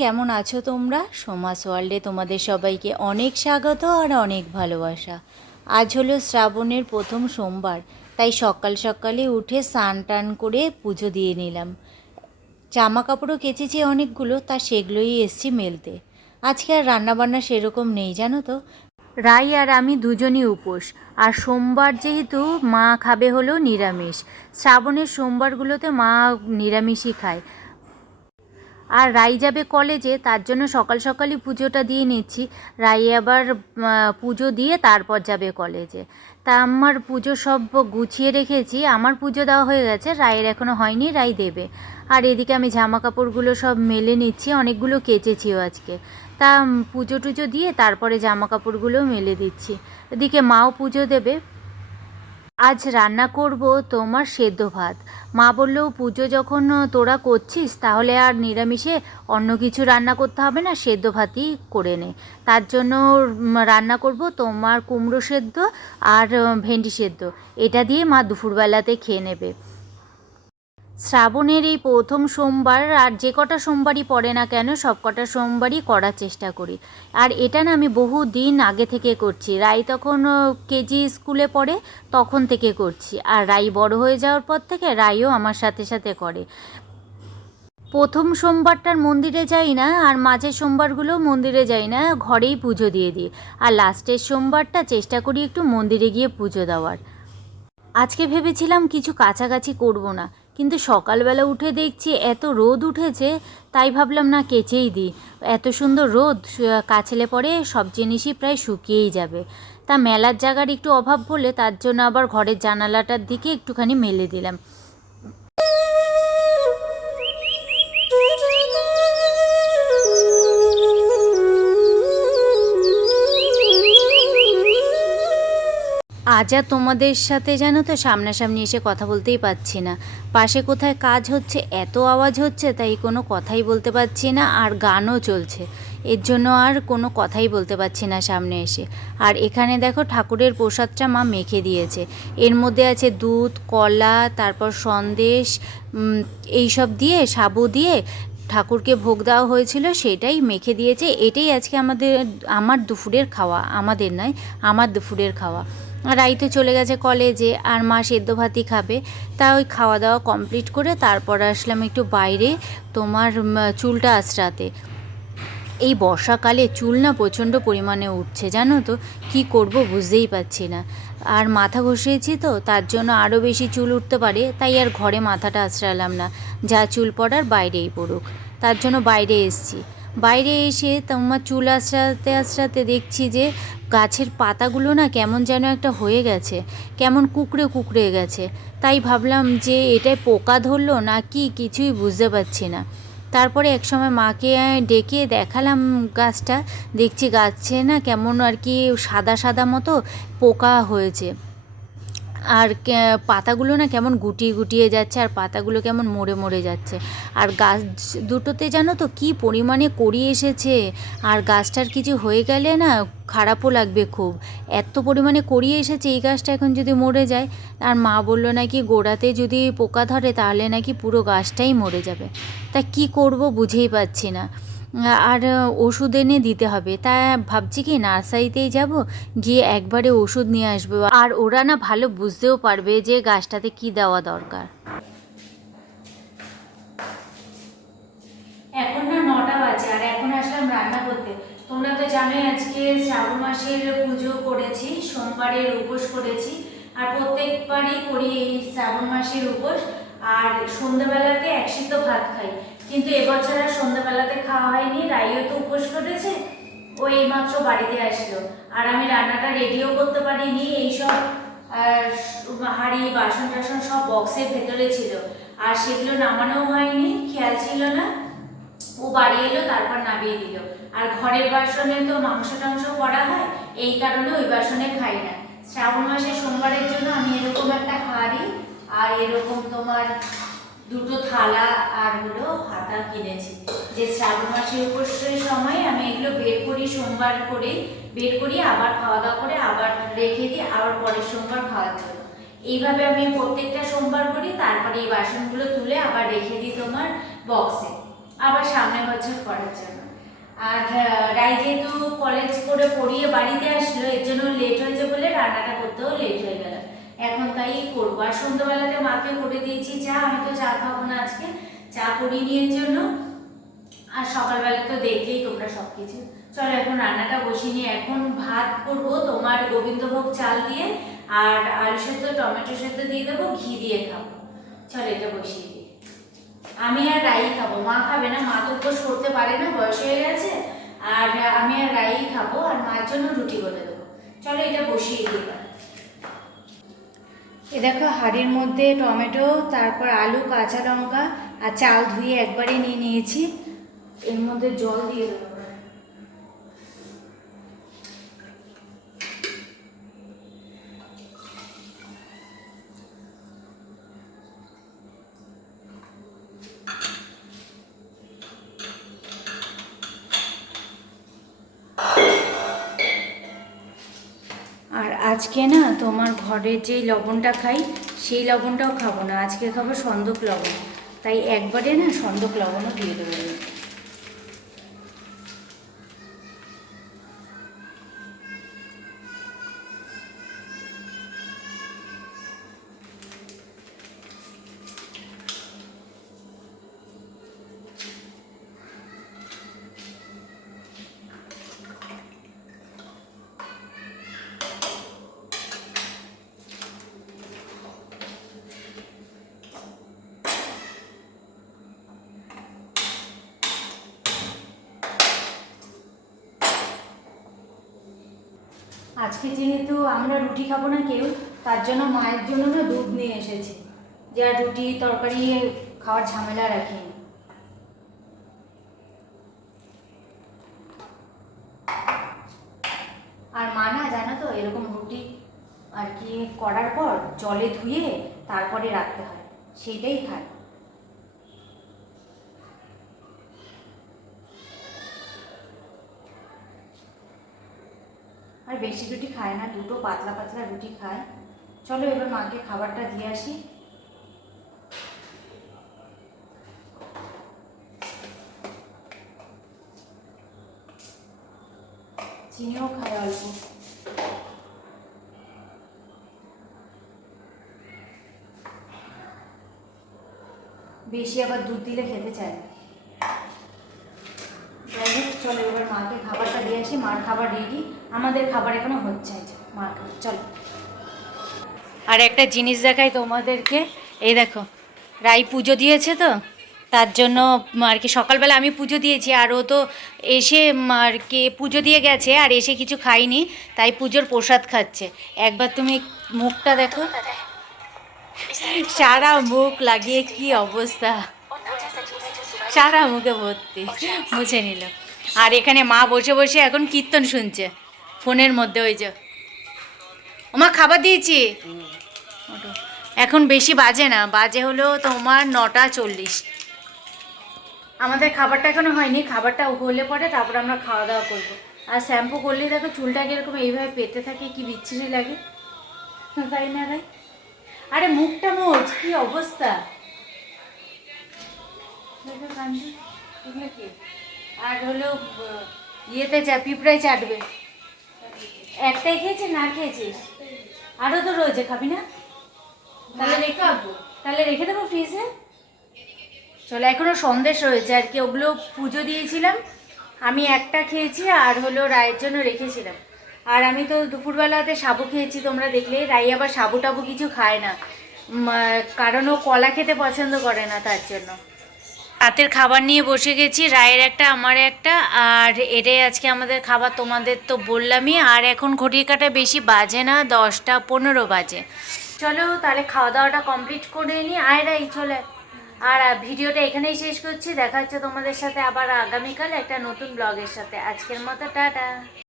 কেমন আছো তোমরা? সোমাস ওয়ার্ল্ডে তোমাদের সবাইকে অনেক স্বাগত আর অনেক ভালোবাসা। আজ হলো শ্রাবণের প্রথম সোমবার, তাই সকাল সকালে উঠে স্নান টান করে পুজো দিয়ে নিলাম। জামা কাপড়ও কেচেছি অনেকগুলো, তা সেগুলোই এসছি মেলতে। আজকে আর রান্নাবান্না সেরকম নেই জানো তো। রাই আর আমি দুজনই উপোস, আর সোমবার যেহেতু মা খাবে হলো নিরামিষ। শ্রাবণের সোমবারগুলোতে মা নিরামিষই খায়। আর রাই যাবে কলেজে, তার জন্য সকাল সকালই পুজোটা দিয়ে নিচ্ছি। রাই আবার পুজো দিয়ে তারপর যাবে কলেজে। তা আমার পুজো সব গুছিয়ে রেখেছি, আমার পুজো দেওয়া হয়ে গেছে, রায়ের এখনও হয়নি, রাই দেবে। আর এদিকে আমি জামা কাপড়গুলো সব মেলে নিচ্ছি, অনেকগুলো কেচেছিও আজকে। তা পুজো টুজো দিয়ে তারপরে জামা কাপড়গুলো মেলে দিচ্ছি। এদিকে মাও পুজো দেবে। আজ রান্না করব তোমার সেদ্ধ ভাত। মা বললো পুজো যখন তোরা করছিস তাহলে আর নিরামিষে অন্য কিছু রান্না করতে হবে না, সেদ্ধ ভাতই করে নে। তার জন্য রান্না করব তোমার কুমড়ো সেদ্ধ আর ভেন্ডি সেদ্ধ। এটা দিয়ে মা দুপুরবেলাতে খেয়ে নেবে। শ্রাবণের এই প্রথম সোমবার, আর যে কটা সোমবারই পড়ে না কেন সব কটা সোমবারই করার চেষ্টা করি। আর এটা না আমি বহু দিন আগে থেকে করছি। রাই তখন কেজি স্কুলে পড়ে, তখন থেকে করছি। আর রাই বড় হয়ে যাওয়ার পর থেকে রাইও আমার সাথে সাথে করে। প্রথম সোমবারটার মন্দিরে যাই না, আর মাঝের সোমবারগুলো মন্দিরে যাই না, ঘরেই পুজো দিয়ে দিই। আর লাস্টের সোমবারটা চেষ্টা করি একটু মন্দিরে গিয়ে পুজো দেওয়ার। আজকে ভেবেছিলাম কিছু কাছাকাছি করব না, কিন্তু সকালবেলা উঠে দেখছি এত রোদ উঠেছে, তাই ভাবলাম না কেচেই দিই। এত সুন্দর রোদ, কাচলে পরে সব জিনিসই প্রায় শুকিয়েই যাবে। তা মেলার জায়গার একটু অভাব বলে তার জন্য আবার ঘরের জানালাটার দিকে একটুখানি মেলে দিলাম। আজ আর তোমাদের সাথে জানো তো সামনাসামনি এসে কথা বলতেই পারছি না। পাশে কোথায় কাজ হচ্ছে, এত আওয়াজ হচ্ছে, তাই কোনো কথাই বলতে পারছি না। আর গানও চলছে, এর জন্য আর কোনো কথাই বলতে পারছি না সামনে এসে। আর এখানে দেখো ঠাকুরের প্রসাদটা মা মেখে দিয়েছে। এর মধ্যে আছে দুধ, কলা, তারপর সন্দেশ, এইসব দিয়ে সাবু দিয়ে ঠাকুরকে ভোগ দেওয়া হয়েছিল, সেটাই মেখে দিয়েছে। এটাই আজকে আমার দুপুরের খাওয়া। আমাদের নয়, আমার দুপুরের খাওয়া। রাই তো চলে গেছে কলেজে, আর মা সেদ্ধ ভাতই খাবে। তা ওই খাওয়া দাওয়া কমপ্লিট করে তারপর আসলাম একটু বাইরে তোমার চুলটা আঁচড়াতে। এই বর্ষাকালে চুল না প্রচণ্ড পরিমাণে উঠছে জানো তো, কি করব বুঝতেই পারছি না। আর মাথা ঘষিয়েছি তো, তার জন্য আরও বেশি চুল উঠতে পারে, তাই আর ঘরে মাথাটা আঁচড়ালাম না। যা চুল পড়ার বাইরেই পড়ুক, তার জন্য বাইরে এসছি। বাইরে এসে তোমার চুল আঁচড়াতে আঁচড়াতে দেখছি যে গাছের পাতাগুলো না কেমন যেন একটা হয়ে গেছে, কেমন কুকড়ে কুকড়ে গেছে। তাই ভাবলাম যে এটাই পোকা ধরলো না কি, কিছুই বুঝতে পারছি না। তারপরে একসময় মাকে ডেকে দেখালাম গাছটা, দেখছি গাছে না কেমন আর কি সাদা সাদা মতো পোকা হয়েছে। আর পাতাগুলো না কেমন গুটিয়ে গুটিয়ে যাচ্ছে, আর পাতাগুলো কেমন মরে মরে যাচ্ছে। আর গাছ দুটোতে জানো তো কী পরিমাণে কড়ি এসেছে। আর গাছটার কিছু হয়ে গেলে না খারাপও লাগবে খুব, এত পরিমাণে কড়ি এসেছে। এই গাছটা এখন যদি মরে যায়, আর মা বললো নাকি গোড়াতে যদি পোকা ধরে তাহলে নাকি পুরো গাছটাই মরে যাবে। তা কি করব বুঝেই পাচ্ছি না। আর ওষুধ এনে দিতে হবে। তা ভাবছি কি নার্সারিতেই যাব, গিয়ে একবারে ওষুধ নিয়ে আসবো। আর ওরা না ভালো বুঝতেও পারবে যে গাছটাতে কি দেওয়া দরকার। এখন না 9টা বাজে, আর এখন আসলাম রান্না করতে। তোমরা তো জানোই আজকে শ্রাবণ মাসের পুজো করেছি, সোমবারের উপোস করেছি। আর প্রত্যেকবারই করি এই শ্রাবণ মাসের উপোস। আর সন্ধ্যাবেলাতে একসিদ্ধ ভাত খাই, কিন্তু এবছর আর সন্ধ্যাবেলাতে খাওয়া হয়নি। রাইও তো উপোস করেছে, ও এইমাত্র বাড়িতে আসলো। আর আমি রান্নাটা রেডিও করতে পারিনি, এইসব হাঁড়ি বাসন টাসন সব বক্সের ভেতরে ছিল, আর সেগুলো নামানো হয়নি, খেয়াল ছিল না। ও বাড়ি এলো, তারপর নামিয়ে দিল। আর ঘরের বাসনে তো মাংস টাংস করা হয়, এই কারণে ওই বাসনে খাই না। শ্রাবণ মাসে সোমবারের জন্য আমি এরকম একটা হাঁড়ি আর এরকম তোমার দুটো থালা আর হলো হাতা কিনেছি, যে শ্রাবণ মাসের উপোসের সময় আমি এগুলো বের করি, সোমবার করে বের করি, আবার খাওয়া দাওয়া করে আবার রেখে দিই, আবার পরের সোমবার খাওয়ার জন্য। এইভাবে আমি প্রত্যেকটা সোমবার করি। তারপরে এই বাসনগুলো তুলে আবার রেখে দিই তোমার বক্সে। আবার সামনের বছর করার জন্য। আর রাই যেহেতু কলেজ করে পড়িয়ে বাড়িতে আসলো, এর জন্য লেট হয়েছে বলে রান্নাটা করতেও লেট হয়ে গেল। এখন তাই করবো। আর সন্ধ্যাবেলাতে মাকে করে দিয়েছি চা, আমি তো চা খাবো না আজকে, চা করিয়ে নিয়ে জন্য। আর সকালবেলা তো দেখলেই তোমরা সব কিছু। চলো এখন রান্নাটা বসিয়ে নিয়ে, এখন ভাত করবো তোমার গোবিন্দভোগ চাল দিয়ে, আর আলু সেদ্ধ টমেটো সেদ্ধ দিয়ে দেবো, ঘি দিয়ে খাবো। চলো এটা বসিয়ে দিই। আমি আর রাই খাবো, মা খাবে না, মা তো উপোস করতে পারে না, বয়স হয়ে গেছে। আর আমি আর রাই খাবো, আর মার জন্য রুটি করে দেবো। চলো এটা বসিয়ে দিই। এ দেখো হাঁড়ির মধ্যে টমেটো, তারপর আলু, কাঁচা লঙ্কা আর চাল ধুয়ে একবারে নিয়ে নিয়েছি। এর মধ্যে জল দিয়ে দেবো। আর আজকে না তোমার ঘরের যেই লবণটা খাই সেই লবণটাও খাবো না, আজকে খাবো সন্দক লবণ। তাই একবারে না সন্দক লবণও দিয়ে দেবো। আজকে যেহেতু আমরা রুটি খাবো না কেউ, তার জন্য মায়ের জন্য না দুধ নিয়ে এসেছি, যে আর রুটি তরকারি খাওয়ার ঝামেলা রাখিনি। আর মা না জানো তো এরকম রুটি আর কি করার পর জলে ধুয়ে তারপরে রাখতে হয়, সেইটাই খায়। আর বেশি রুটি খায় না, দুটো পাতলা পাতলা রুটি খায়। চলো এবার মাকে খাবারটা দিয়ে আসি। চিনিও খায় অল্প। বেশি আবার দুধ দিলে খেতে চায় না। যাই হোক চলো এবার মাকে খাবারটা দিয়ে আসি। মার খাবার রেডি, আমাদের খাবার এখনো হচ্ছে। মার খাবার চলো। আর একটা জিনিস দেখাই তোমাদেরকে, এই দেখো রাই পুজো দিয়েছে তো, তার জন্য আর কি সকালবেলা আমি পুজো দিয়েছি, আর ও তো এসে আর কি পুজো দিয়ে গেছে, আর এসে কিছু খাইনি, তাই পুজোর প্রসাদ খাচ্ছে। একবার তুমি মুখটা দেখো, সারা মুখ লাগিয়ে কি অবস্থা, সারা মুখে ভর্তি, মুছে নিল। আর এখানে মা বসে বসে এখন কীর্তন শুনছে ফোনের মধ্যে। ওই যে ওমা খাবার দিয়েছি। এখন বেশি বাজে না, বাজে হলো তোমার 9:40। আমাদের খাবারটা এখনো হয়নি, খাবারটা হলে পরে তারপর আমরা খাওয়া দাওয়া করবো। আর শ্যাম্পু করলেই দেখো চুলটা কিরকম এইভাবে পেতে থাকে, কি বিচ্ছিরি লাগে, তাই না ভাই? আরে মুখটা মোচ, কি অবস্থা। আর হলো ইয়েতে পিঁপড়ায় চাটবে। একটাই খেয়েছিস না খেয়েছিস? আরও তো রয়েছে, খাবি না? তাহলে রেখে আসবো, তাহলে রেখে দেবো ফ্রিজে। চলো এখনো সন্দেশ রয়েছে আর কি, ওগুলো পুজো দিয়েছিলাম, আমি একটা খেয়েছি, আর হলো রায়ের জন্য রেখেছিলাম। আর আমি তো দুপুরবেলাতে সাবু খেয়েছি, তোমরা দেখলে। রাই আবার সাবু টাবু কিছু খায় না, কারণ ও কলা খেতে পছন্দ করে না, তার জন্য। রাতের খাবার নিয়ে বসে গেছি, রায়ের একটা আমার একটা, আর এটাই আজকে আমাদের খাবার। তোমাদের তো বললামই। আর এখন ঘড়ির কাঁটা বেশি বাজে না, 10:15 বাজে। চলো তাহলে খাওয়া দাওয়াটা কমপ্লিট করে নিই। আয় রাই চলে। আর ভিডিওটা এখানেই শেষ করছি, দেখা হচ্ছে তোমাদের সাথে আবার আগামীকাল একটা নতুন ব্লগের সাথে। আজকের মতো টাটা।